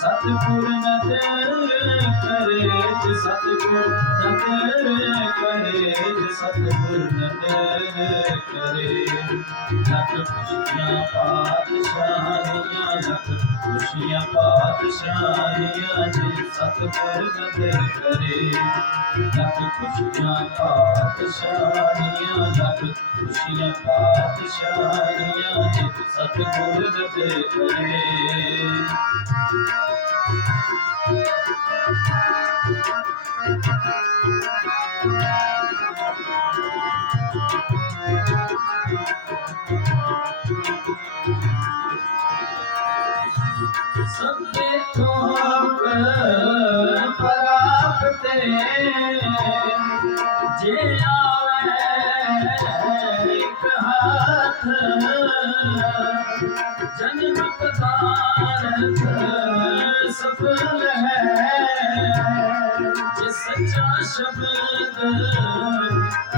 ਸਤਿਗੁਰ ਨਦਰ ਕਰੇ ਜੇ ਸਤਿਗੁਰ ਨਦਰ ਕਰੇ ਜੇ ਸਤਿਗੁਰ ਨਦਰ ਕਰੇ ਲੱਖ ਖੁਸ਼ੀਆਂ ਪਾਤਸ਼ਾਹੀਆਂ ਲੱਖ ਖੁਸ਼ੀਆਂ ਪਾਤਸ਼ਾਹੀਆਂ ਜੇ ਸਤਿਗੁਰ ਨਦਰ ਕਰੇ ਲੱਖ ਖੁਸ਼ੀਆਂ ਪਾਤਸ਼ਾਹੀਆਂ ਲੱਖ ਖੁਸ਼ੀਆਂ ਪਾਤਸ਼ਾਹੀਆਂ ਜੇ ਸਤਿਗੁਰ ਨਦਰ ਕਰੇ ਸਭੇ ਥੋਕ ਪ੍ਰਾਪਤੇ ਜੇ ਆਵੇ ਇੱਕ ਹੱਥ ਜਨਮ ਪਦਾਰਥ ਸਫਲ ਹੈ। ਜੇ ਸੱਚਾ ਸ਼ਬਦ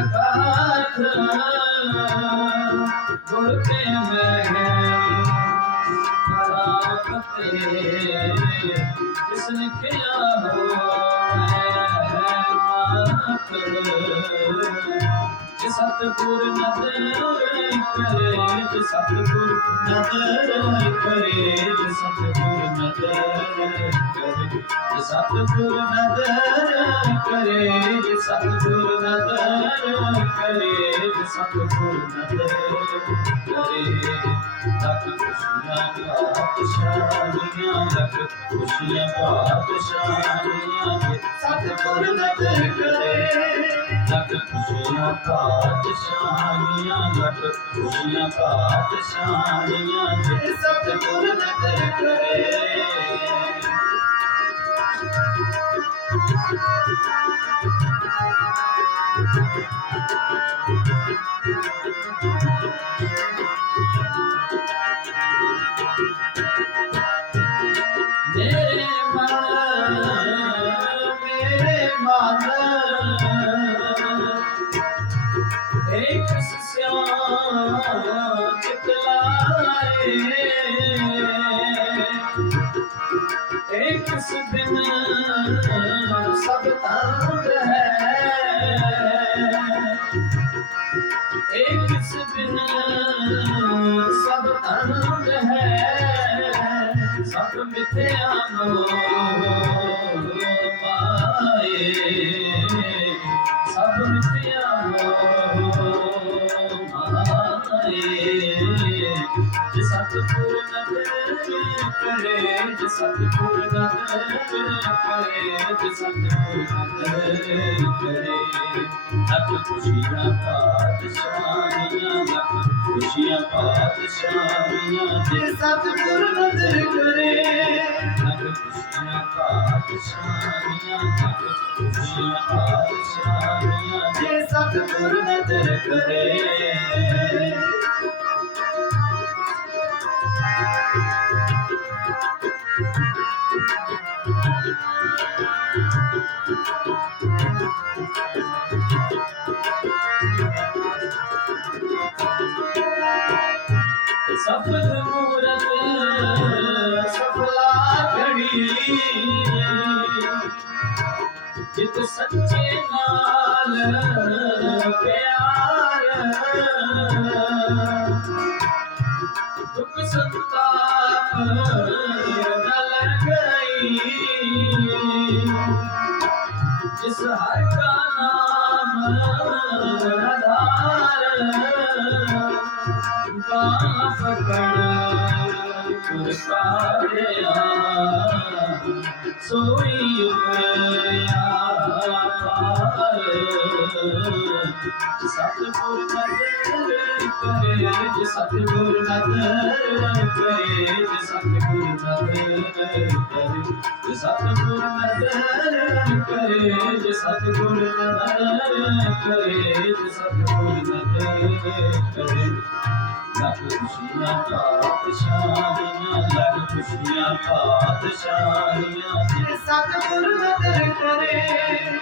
ਅਗਾਧ ਗੁਰ ਤੇ ਮਹਿ ਪ੍ਰਾਪਤੇ ਜਿਸ ਲਿਖਿਆ ਹੋਵੇ ਜੇ ਸਤਿਗੁਰ ਨਦਰ ਕਰੇ, ਜੇ ਸਤਿਗੁਰ ਨਦਰ ਕਰੇ, ਜੇ ਸਤਿਗੁਰ ਨਦਰ ਕਰੇ, ਜੇ ਸਤਿਗੁਰ ਨਦਰ ਕਰੇ, ਜੇ ਸਤਿਗੁਰ ਨਦਰ ਕਰੇ। ਜੇ ਸਤਿਗੁਰ ਨਦਰ ਕਰੇ ਲੱਖ ਖੁਸ਼ੀਆਂ ਪਾਤਸ਼ਾਹੀਆਂ ਲੱਖ ਖੁਸ਼ੀਆਂ ਪਾਤਸ਼ਾਹੀਆਂ ਜੇ ਸਤਿਗੁਰ ਨਦਰ ਕਰੇ ਲੱਖ ਖੁਸ਼ੀਆਂ ਪਾਤਸ਼ਾਹੀਆਂ ਲੱਖ ਖੁਸ਼ੀਆਂ ਪਾਤਸ਼ਾਹੀਆਂ ਜੇ ਸਤਿਗੁਰ ਨਦਰ ਕਰੇ ਮੇਰੇ ਮੇਰੇ ਇੱਕ ਸਿਆ ਚਿਤਲਾਏ ਇੱਕ ਬਿਨ ਸਭ ਤੰਗ ਹੈ। ਇੱਕ ਬਿਨ ਸਭ ਤੰਗ ਹੈ। ਸਭ ਮਿਥਿਆ ਮੋ ਸਭ ਮਿਥਿਆ ਮੋ ਮਾਏ ਜੇ ਸਤਿਗੁਰ ਨਦਰ ਕਰੇ ਜੇ ਸਤਿਗੁਰ ਨਦਰ ਕਰੇ ਜੇ ਸਤਿਗੁਰ ਨਦਰ ਕਰੇ ਲੱਖ ਖੁਸ਼ੀਆਂ ਪਾਤਸ਼ਾਹੀਆਂ ਖੁਸ਼ੀਆਂ ਪਾਤਸ਼ਾਹੀਆਂ ਜੇ ਸਤਿਗੁਰ ਨਦਰ ਕਰੇ। ਲੱਖ ਖੁਸ਼ੀਆਂ ਪਾਤਸ਼ਾਹੀਆਂ ਲੱਖ ਖੁਸ਼ੀਆਂ ਪਾਤਸ਼ਾਹੀਆਂ ਜੇ ਸਤਿਗੁਰ ਨਦਰ ਕਰੇ। ਸਫਲ ਮੂਰਤ ਸਫਲਾ ਘੜੀ ਜਿਤ ਸੱਚੇ ਨਾਲ ਪਿਆਰ। ਦੁੱਖ ਸੰਤਾਪ ਨਲ ਗਈ। ਜਿਸ ਹਰ ਕਾ ਨਾਮ ਆਧਾਰ ਬਾਹ ਪਕੜ ਸਤਿਗੁਰ ਪਾੜਿਆ ਸੋਈ ਉਪਰਿਆ ਪਾਰ ਸਤਿਗੁਰ ਨਦਰ ਕਰੇ। ਜੇ ਸਤਿਗੁਰ ਨਦਰ ਕਰੇ, ਜੇ ਸਤਿਗੁਰ ਨਦਰ ਕਰੇ, ਜੇ ਸਤਿਗੁਰ ਨਦਰ ਕਰੇ। ਜੇ ਸਤਿਗੁਰ ਨਦਰ ਕਰੇ ਲੱਖ ਖੁਸ਼ੀਆਂ ਪਾਤਸ਼ਾਹੀਆਂ ਲੱਖ ਖੁਸ਼ੀਆਂ ਪਾਤਸ਼ਾਹੀਆਂ ਸਤਿਗੁਰ ਨਦਰ ਕਰੇ